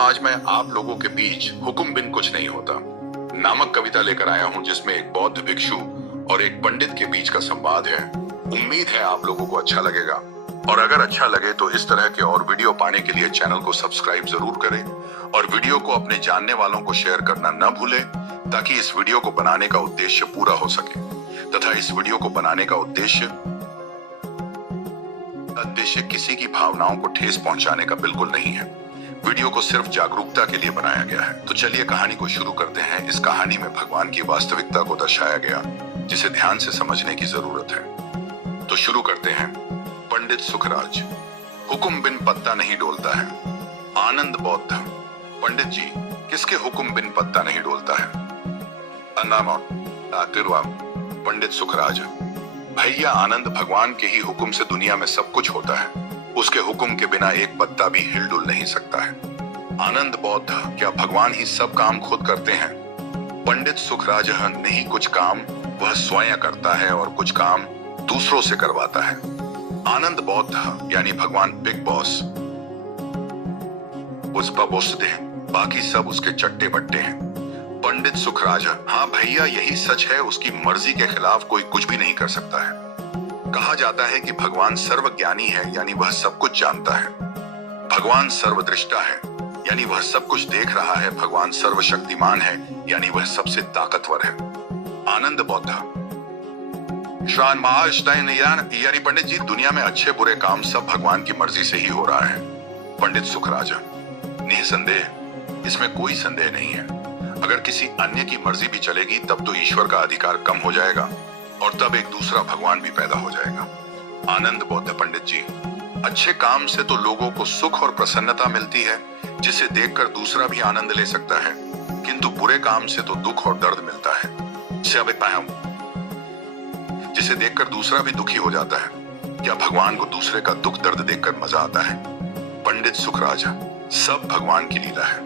आज मैं आप लोगों के बीच हुकुम बिन कुछ नहीं होता नामक कविता लेकर आया हूं, जिसमें एक बौद्ध भिक्षु और एक पंडित के बीच का संवाद है। उम्मीद है आप लोगों को अच्छा लगेगा, और अगर अच्छा लगे तो इस तरह के और वीडियो पाने के लिए चैनल को सब्सक्राइब जरूर करें और वीडियो को अपने जानने वालों को शेयर करना न भूलें, ताकि इस वीडियो को बनाने का उद्देश्य पूरा हो सके। तथा इस वीडियो को बनाने का उद्देश्य किसी की भावनाओं को ठेस पहुंचाने का बिल्कुल नहीं है। वीडियो को सिर्फ जागरूकता के लिए बनाया गया है। तो चलिए कहानी को शुरू करते हैं। इस कहानी में भगवान की वास्तविकता को दर्शाया गया, जिसे ध्यान से समझने की जरूरत है। तो शुरू करते हैं। पंडित सुखराज। हुक्म बिन पत्ता नहीं डोलता है। आनंद बौद्ध। पंडित जी, किसके हुक्म बिन पत्ता नहीं डोलता है? पंडित सुखराज। भैया आनंद, भगवान के ही हुक्म से दुनिया में सब कुछ होता है। उसके हुक्म के बिना एक पत्ता भी हिलडुल नहीं सकता है। आनंद बौद्ध। क्या भगवान ही सब काम खुद करते हैं? पंडित सुखराज। नहीं, कुछ काम वह स्वयं करता है और कुछ काम दूसरों से करवाता है। आनंद बौद्ध। यानी भगवान बिग बॉस, उसका बॉस दे, बाकी सब उसके चट्टे बट्टे हैं। पंडित सुखराज। हाँ भैया, यही सच है। उसकी मर्जी के खिलाफ कोई कुछ भी नहीं कर सकता है। कहा जाता है कि भगवान सर्वज्ञानी है, यानी वह सब कुछ जानता है। भगवान सर्वदृष्टा है, यानी वह सब कुछ देख रहा है। भगवान सर्वशक्तिमान है, यानी वह सबसे ताकतवर है। आनंद बौद्ध। यानी पंडित जी, दुनिया में अच्छे बुरे काम सब भगवान की मर्जी से ही हो रहा है। पंडित सुखराज। निसंदेह, इसमें कोई संदेह नहीं है। अगर किसी अन्य की मर्जी भी चलेगी तब तो ईश्वर का अधिकार कम हो जाएगा और तब एक दूसरा भगवान भी पैदा हो जाएगा। आनंद बौद्ध। पंडित जी, अच्छे काम से तो लोगों को सुख और प्रसन्नता मिलती है, जिसे देखकर दूसरा भी आनंद ले सकता है, किंतु बुरे काम से तो दुख और दर्द मिलता है, जिसे देखकर दूसरा भी दुखी हो जाता है। क्या भगवान को दूसरे का दुख दर्द देखकर मजा आता है? पंडित सुखराज। सब भगवान की लीला है।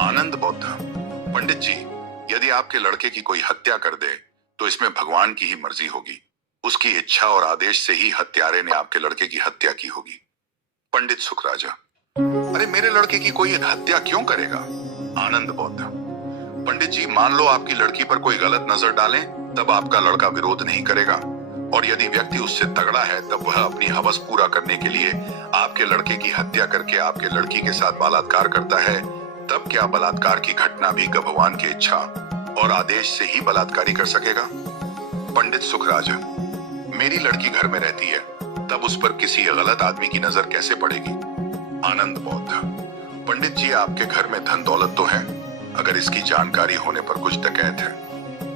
आनंद बौद्ध। पंडित जी, यदि आपके लड़के की कोई हत्या कर दे तो इसमें भगवान की ही मर्जी होगी। उसकी इच्छा और आदेश से ही हत्यारे ने आपके लड़के की हत्या की होगी। पंडित सुखराजा। अरे मेरे लड़के की कोई हत्या क्यों करेगा? आनंद बौद्ध। पंडित जी, मान लो आपकी लड़की पर कोई गलत नजर डाले, तब आपका लड़का विरोध नहीं करेगा, और यदि व्यक्ति उससे तगड़ा है तब वह अपनी हवस पूरा करने के लिए आपके लड़के की हत्या करके आपके लड़की के साथ बलात्कार करता है, तब क्या बलात्कार की घटना भी भगवान की इच्छा और आदेश से ही बलात्कारी कर सकेगा? पंडित सुखराज। मेरी लड़की घर में रहती है, तब उस पर किसी गलत आदमी की नजर कैसे पड़ेगी? आनंद बौद्ध। पंडित जी, आपके घर में धन दौलत तो है। अगर इसकी जानकारी होने पर कुछ डकैत है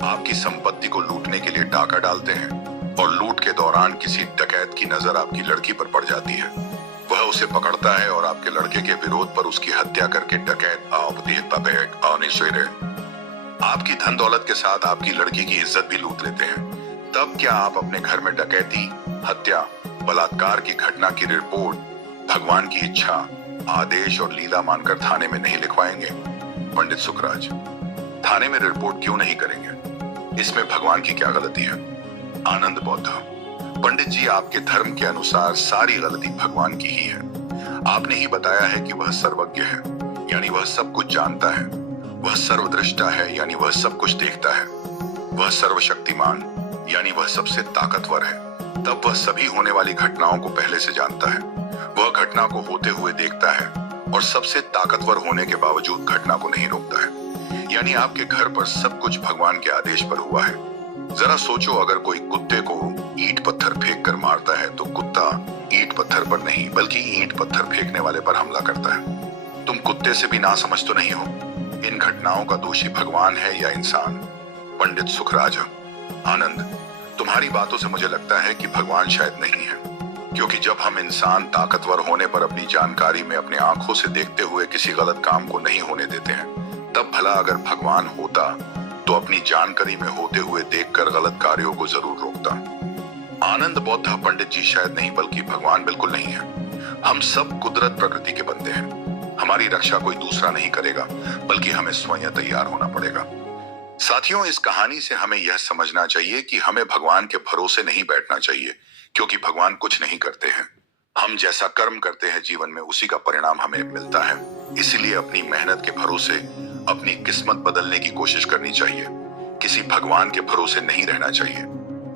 आपकी संपत्ति को लूटने के लिए डाका डालते हैं, और लूट के दौरान किसी डकैत की नजर आपकी लड़की पर पड़ जाती है, वह उसे पकड़ता है और आपके लड़के के विरोध पर उसकी हत्या करके डकैत आपकी धन दौलत के साथ आपकी लड़की की इज्जत भी लूट लेते हैं, तब क्या आप अपने घर में डकैती, हत्या, बलात्कार की घटना की रिपोर्ट भगवान की इच्छा, आदेश और लीला मानकर थाने में नहीं लिखवाएंगे? पंडित सुखराज। थाने में रिपोर्ट क्यों नहीं करेंगे? इसमें भगवान की क्या गलती है? आनंद बौद्ध। पंडित जी, आपके धर्म के अनुसार सारी गलती भगवान की ही है। आपने ही बताया है कि वह सर्वज्ञ है, यानी वह सब कुछ जानता है। वह सर्वदृष्टा है, यानी वह सब कुछ देखता है। वह सर्वशक्तिमान, यानी वह सबसे ताकतवर है। तब वह सभी होने वाली घटनाओं को पहले से जानता है। वह घटना को होते हुए देखता है और सबसे ताकतवर होने के बावजूद घटना को नहीं रोकता है। यानी आपके घर पर सब कुछ भगवान के आदेश पर हुआ है। जरा सोचो, अगर कोई कुत्ते को ईंट पत्थर फेंक कर मारता है तो कुत्ता ईंट पत्थर पर नहीं बल्कि ईंट पत्थर फेंकने वाले पर हमला करता है। तुम कुत्ते से भी नासमझ तो नहीं हो? इन घटनाओं का दोषी भगवान है या इंसान? पंडित सुखराज। आनंद, तुम्हारी बातों से मुझे लगता है कि भगवान शायद नहीं है, क्योंकि जब हम इंसान ताकतवर होने पर अपनी जानकारी में अपने आंखों से देखते हुए किसी गलत काम को नहीं होने देते हैं, तब भला अगर भगवान होता तो अपनी जानकारी में होते हुए देखकर गलत कार्यों को जरूर रोकता। आनंद बौद्ध। पंडित जी, शायद नहीं, बल्कि भगवान बिल्कुल नहीं है। हम सब कुदरत प्रकृति के बंदे हैं। हमारी रक्षा कोई दूसरा नहीं करेगा, बल्कि हमें स्वयं तैयार होना पड़ेगा। साथियों, इस कहानी से हमें यह समझना चाहिए कि हमें भगवान के भरोसे नहीं बैठना चाहिए, क्योंकि भगवान कुछ नहीं करते हैं। हम जैसा कर्म करते हैं जीवन में, उसी का परिणाम हमें मिलता है। इसलिए अपनी मेहनत के भरोसे अपनी किस्मत बदलने की कोशिश करनी चाहिए, किसी भगवान के भरोसे नहीं रहना चाहिए।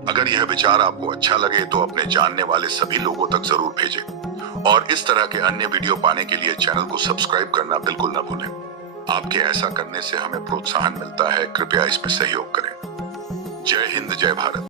अगर यह विचार आपको अच्छा लगे तो अपने जानने वाले सभी लोगों तक जरूर भेजें और इस तरह के अन्य वीडियो पाने के लिए चैनल को सब्सक्राइब करना बिल्कुल न भूलें। आपके ऐसा करने से हमें प्रोत्साहन मिलता है, कृपया इसमें सहयोग करें। जय हिंद, जय भारत।